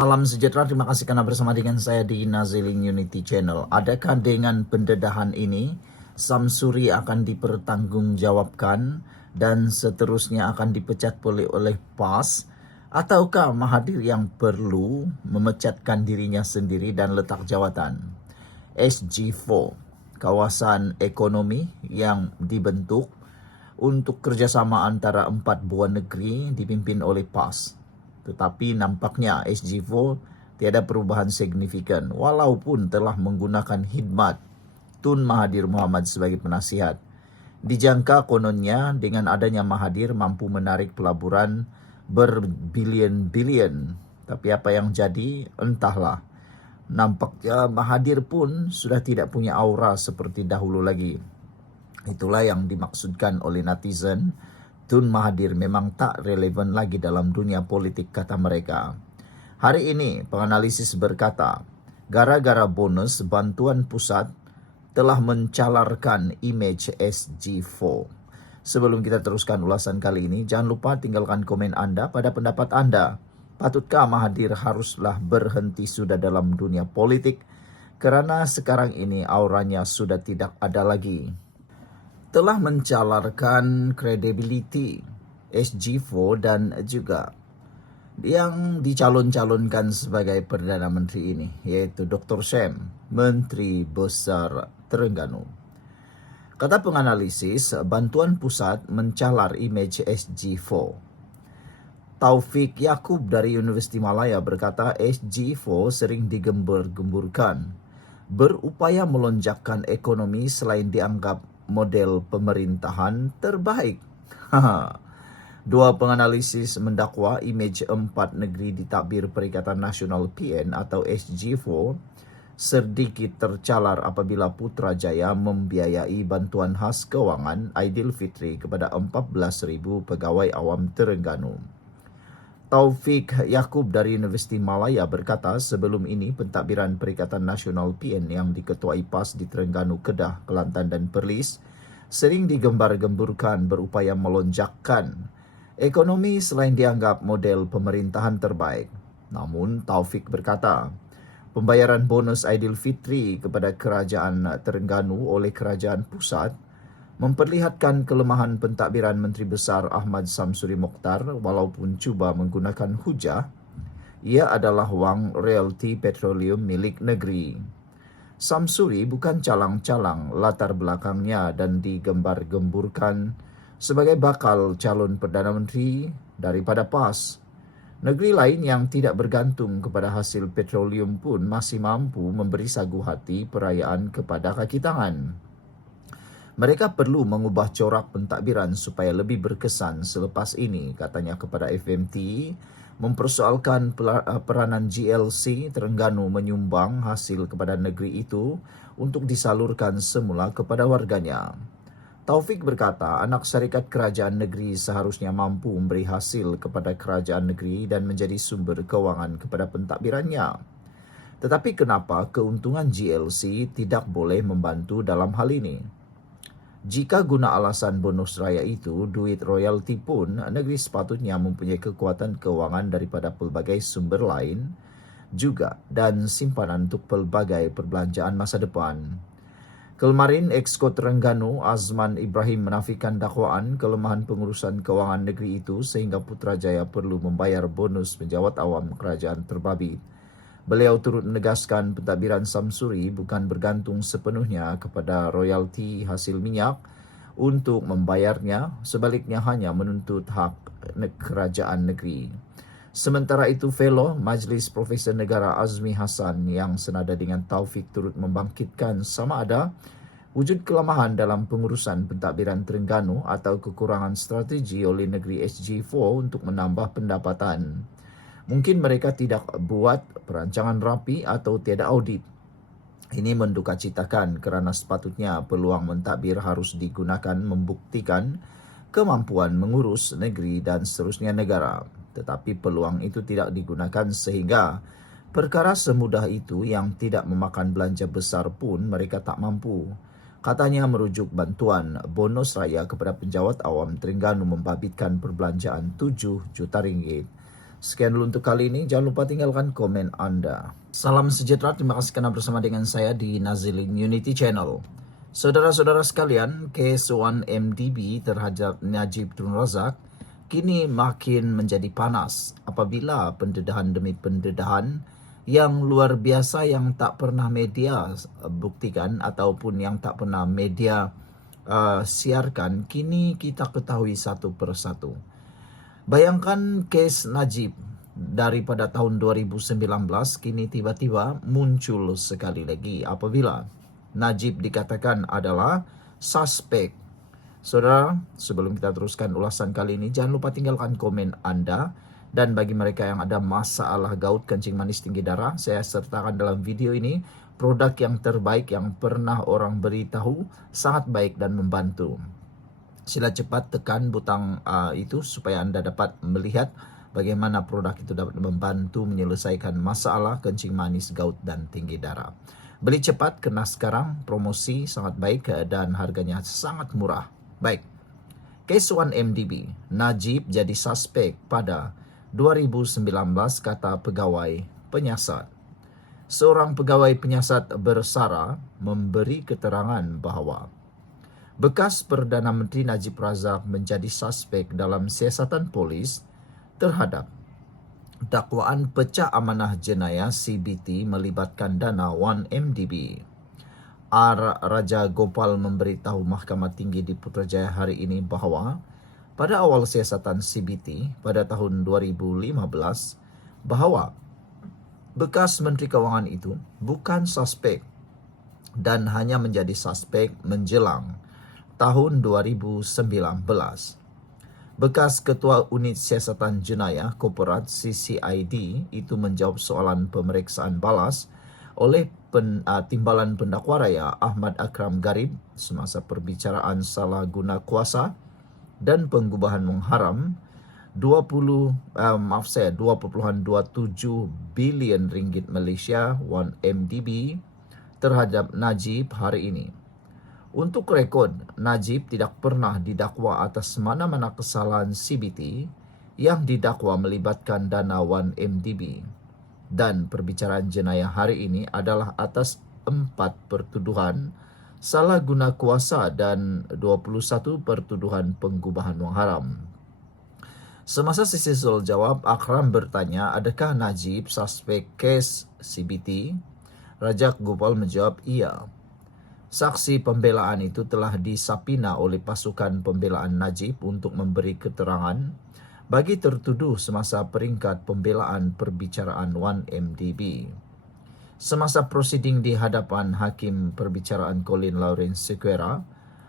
Salam sejahtera, terima kasih karena bersama dengan saya di Naziling Unity Channel. Adakah dengan pendedahan ini Samsuri akan dipertanggungjawabkan dan seterusnya akan dipecat oleh PAS? Ataukah Mahathir yang perlu memecatkan dirinya sendiri dan letak jawatan? SG4, kawasan ekonomi yang dibentuk untuk kerjasama antara 4 buah negeri dipimpin oleh PAS. Tetapi nampaknya SG4 tiada perubahan signifikan walaupun telah menggunakan khidmat Tun Mahathir Mohamad sebagai penasihat. Dijangka kononnya dengan adanya Mahathir mampu menarik pelaburan berbilion-bilion. Tapi apa yang jadi entahlah. Nampaknya Mahathir pun sudah tidak punya aura seperti dahulu lagi. Itulah yang dimaksudkan oleh netizen. Tun Mahathir memang tak relevan lagi dalam dunia politik, kata mereka. Hari ini penganalisis berkata, gara-gara bonus bantuan pusat telah mencalarkan image SG4. Sebelum kita teruskan ulasan kali ini, jangan lupa tinggalkan komen Anda pada pendapat Anda. Patutkah Mahathir haruslah berhenti sudah dalam dunia politik? Kerana sekarang ini auranya sudah tidak ada lagi. Telah mencalarkan kredibiliti SG4 dan juga yang dicalon-calonkan sebagai Perdana Menteri ini, yaitu Dr. Sham, Menteri Besar Terengganu. Kata penganalisis, bantuan pusat mencalar image SG4. Taufik Yaakob dari Universiti Malaya berkata SG4 sering digembar-gemburkan, berupaya melonjakkan ekonomi selain dianggap model pemerintahan terbaik. Dua penganalisis mendakwa imej 4 negeri di takbir Perikatan Nasional PN atau SG4 sedikit tercalar apabila Putrajaya membiayai bantuan khas kewangan Aidilfitri kepada 14,000 pegawai awam Terengganu. Taufik Yaakob dari Universiti Malaya berkata sebelum ini pentadbiran Perikatan Nasional PN yang diketuai PAS di Terengganu, Kedah, Kelantan dan Perlis sering digembar-gemburkan berupaya melonjakkan ekonomi selain dianggap model pemerintahan terbaik. Namun Taufik berkata, pembayaran bonus Aidilfitri kepada kerajaan Terengganu oleh kerajaan pusat memperlihatkan kelemahan pentadbiran Menteri Besar Ahmad Samsuri Mokhtar walaupun cuba menggunakan hujah ia adalah wang royalti petroleum milik negeri. Samsuri bukan calang-calang latar belakangnya dan digembar-gemburkan sebagai bakal calon Perdana Menteri daripada PAS. Negeri lain yang tidak bergantung kepada hasil petroleum pun masih mampu memberi sagu hati perayaan kepada kaki tangan. Mereka perlu mengubah corak pentadbiran supaya lebih berkesan selepas ini, katanya kepada FMT, mempersoalkan peranan GLC Terengganu menyumbang hasil kepada negeri itu untuk disalurkan semula kepada warganya. Taufik berkata, anak syarikat kerajaan negeri seharusnya mampu memberi hasil kepada kerajaan negeri dan menjadi sumber kewangan kepada pentadbirannya. Tetapi kenapa keuntungan GLC tidak boleh membantu dalam hal ini? Jika guna alasan bonus raya itu, duit royalti pun negeri sepatutnya mempunyai kekuatan kewangan daripada pelbagai sumber lain juga dan simpanan untuk pelbagai perbelanjaan masa depan. Kemarin, Exco Terengganu Azman Ibrahim menafikan dakwaan kelemahan pengurusan kewangan negeri itu sehingga Putrajaya perlu membayar bonus penjawat awam kerajaan terbabit. Beliau turut menegaskan pentadbiran Samsuri bukan bergantung sepenuhnya kepada royalti hasil minyak untuk membayarnya, sebaliknya hanya menuntut hak kerajaan negeri. Sementara itu, Fellow Majlis Profesor Negara Azmi Hassan yang senada dengan Taufik turut membangkitkan sama ada wujud kelemahan dalam pengurusan pentadbiran Terengganu atau kekurangan strategi oleh negeri SG4 untuk menambah pendapatan. Mungkin mereka tidak buat perancangan rapi atau tiada audit. Ini mendukacitakan kerana sepatutnya peluang mentadbir harus digunakan membuktikan kemampuan mengurus negeri dan seterusnya negara. Tetapi peluang itu tidak digunakan sehingga perkara semudah itu yang tidak memakan belanja besar pun mereka tak mampu. Katanya merujuk bantuan bonus raya kepada penjawat awam Terengganu membabitkan perbelanjaan 7 juta ringgit. Sekian dulu untuk kali ini. Jangan lupa tinggalkan komen Anda. Salam sejahtera. Terima kasih karena bersama dengan saya di Nazilin Unity Channel. Saudara-saudara sekalian, case 1MDB terhadap Najib Tun Razak kini makin menjadi panas apabila pendedahan demi pendedahan yang luar biasa yang tak pernah media buktikan ataupun yang tak pernah media siarkan, kini kita ketahui satu persatu. Bayangkan case Najib daripada tahun 2019 kini tiba-tiba muncul sekali lagi apabila Najib dikatakan adalah suspek. Saudara, sebelum kita teruskan ulasan kali ini, jangan lupa tinggalkan komen Anda. Dan bagi mereka yang ada masalah gout, kencing manis, tinggi darah, saya sertakan dalam video ini produk yang terbaik yang pernah orang beritahu, sangat baik dan membantu. Sila cepat tekan butang itu supaya Anda dapat melihat bagaimana produk itu dapat membantu menyelesaikan masalah kencing manis, gout, dan tinggi darah. Beli cepat, kena sekarang, promosi sangat baik dan harganya sangat murah. Baik, case 1MDB, Najib jadi suspek pada 2019 kata pegawai penyiasat. Seorang pegawai penyiasat bersara memberi keterangan bahawa bekas Perdana Menteri Najib Razak menjadi suspek dalam siasatan polis terhadap dakwaan pecah amanah jenayah CBT melibatkan dana 1MDB. Raja Gopal memberitahu Mahkamah Tinggi di Putrajaya hari ini bahawa pada awal siasatan CBT pada tahun 2015 bahawa bekas Menteri Kewangan itu bukan suspek dan hanya menjadi suspek menjelang tahun 2019. Bekas Ketua Unit Siasatan Jenayah Korporat CCID itu menjawab soalan pemeriksaan balas oleh Timbalan Pendakwa Raya Ahmad Akram Garib semasa perbicaraan salah guna kuasa dan penggubahan wang haram 2.27 bilion ringgit Malaysia 1MDB terhadap Najib hari ini. Untuk rekod, Najib tidak pernah didakwa atas mana-mana kesalahan CBT yang didakwa melibatkan dana 1MDB. Dan perbicaraan jenayah hari ini adalah atas 4 pertuduhan salah guna kuasa dan 21 pertuduhan penggubahan wang haram. Semasa sesi soal jawab, Akram bertanya, adakah Najib suspek kes CBT? Raja Gopal menjawab, iya. Saksi pembelaan itu telah disapina oleh pasukan pembelaan Najib untuk memberi keterangan bagi tertuduh semasa peringkat pembelaan perbicaraan 1MDB. Semasa prosiding di hadapan Hakim Perbicaraan Colin Lawrence Sequeira,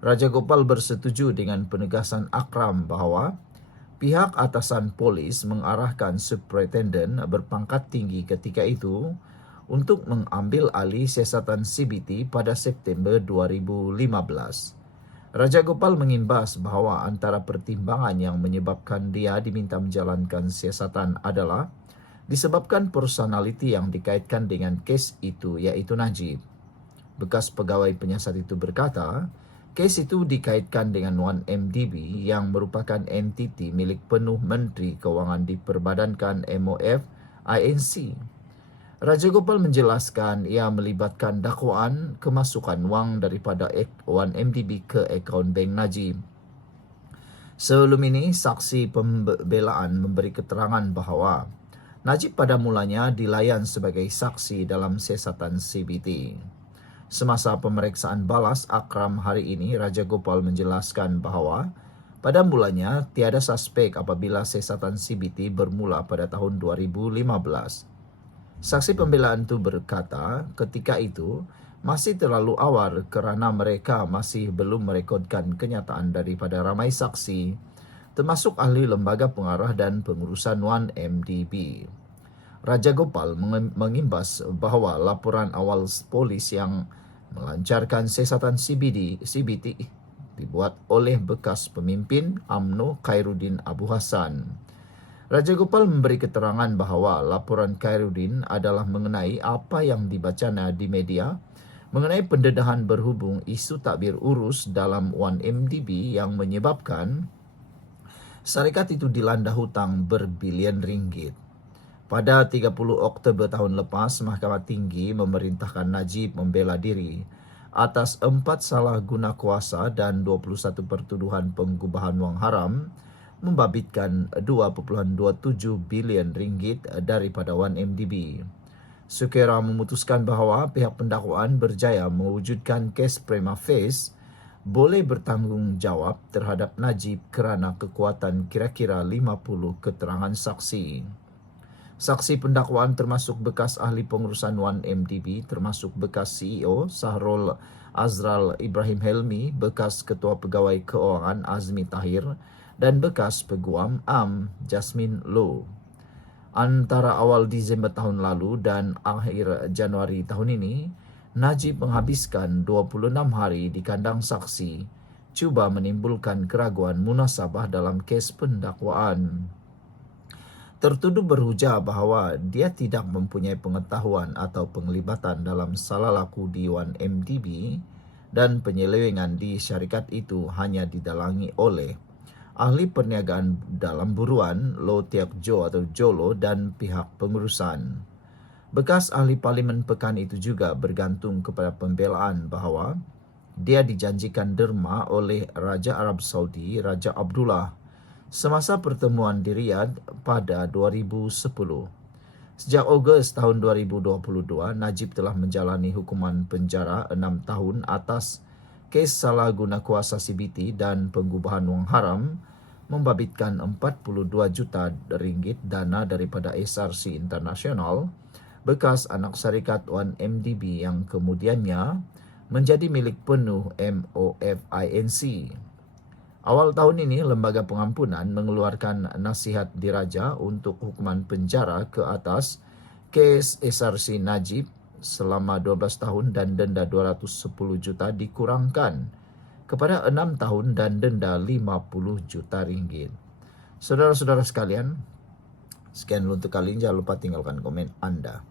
Raja Gopal bersetuju dengan penegasan Akram bahawa pihak atasan polis mengarahkan Superintendent berpangkat tinggi ketika itu untuk mengambil alih siasatan CBT pada September 2015. Raja Gopal mengimbas bahawa antara pertimbangan yang menyebabkan dia diminta menjalankan siasatan adalah disebabkan personaliti yang dikaitkan dengan kes itu, iaitu Najib. Bekas pegawai penyiasat itu berkata, kes itu dikaitkan dengan 1MDB yang merupakan entiti milik penuh Menteri Kewangan diperbadankan MOF INC. Raja Gopal menjelaskan ia melibatkan dakwaan kemasukan wang daripada 1MDB ke akaun bank Najib. Sebelum ini, saksi pembelaan memberi keterangan bahawa Najib pada mulanya dilayan sebagai saksi dalam siasatan CBT. Semasa pemeriksaan balas Akram hari ini, Raja Gopal menjelaskan bahawa pada mulanya tiada suspek apabila siasatan CBT bermula pada tahun 2015. Saksi pembelaan itu berkata ketika itu masih terlalu awal kerana mereka masih belum merekodkan kenyataan daripada ramai saksi, termasuk ahli lembaga pengarah dan pengurusan 1MDB. Raja Gopal mengimbas bahawa laporan awal polis yang melancarkan siasatan CBT dibuat oleh bekas pemimpin UMNO Khairuddin Abu Hassan. Raja Gopal memberi keterangan bahawa laporan Khairuddin adalah mengenai apa yang dibacanya di media mengenai pendedahan berhubung isu takbir urus dalam 1MDB yang menyebabkan syarikat itu dilanda hutang berbilion ringgit. Pada 30 Oktober tahun lepas, Mahkamah Tinggi memerintahkan Najib membela diri atas 4 salah guna kuasa dan 21 pertuduhan pengubahan wang haram membabitkan 2.27 bilion ringgit daripada 1MDB. Sukera memutuskan bahawa pihak pendakwaan berjaya mewujudkan kes prima facie boleh bertanggungjawab terhadap Najib kerana kekuatan kira-kira 50 keterangan saksi. Saksi pendakwaan termasuk bekas ahli pengurusan 1MDB, termasuk bekas CEO Sahrul Azral Ibrahim Helmi, bekas Ketua Pegawai Keuangan Azmi Tahir dan bekas Peguam Am Jasmine Low. Antara awal Disember tahun lalu dan akhir Januari tahun ini, Najib menghabiskan 26 hari di kandang saksi, cuba menimbulkan keraguan munasabah dalam kes pendakwaan. Tertuduh berhujah bahawa dia tidak mempunyai pengetahuan atau penglibatan dalam salah laku di 1MDB dan penyelewengan di syarikat itu hanya didalangi oleh ahli perniagaan dalam buruan Lo Tiak Jo atau Jolo dan pihak pengurusan. Bekas ahli parlimen pekan itu juga bergantung kepada pembelaan bahawa dia dijanjikan derma oleh Raja Arab Saudi, Raja Abdullah, semasa pertemuan di Riyadh pada 2010. Sejak Ogos tahun 2022, Najib telah menjalani hukuman penjara 6 tahun atas kes salah guna kuasa CBT dan pengubahan wang haram membabitkan 42 juta ringgit dana daripada SRC International, bekas anak syarikat 1MDB yang kemudiannya menjadi milik penuh MOFINC. Awal tahun ini, Lembaga Pengampunan mengeluarkan nasihat diraja untuk hukuman penjara ke atas kes SRC Najib selama 12 tahun dan denda 210 juta dikurangkan kepada 6 tahun dan denda 50 juta ringgit. Saudara-saudara sekalian, sekian untuk kali ini. Jangan lupa tinggalkan komen Anda.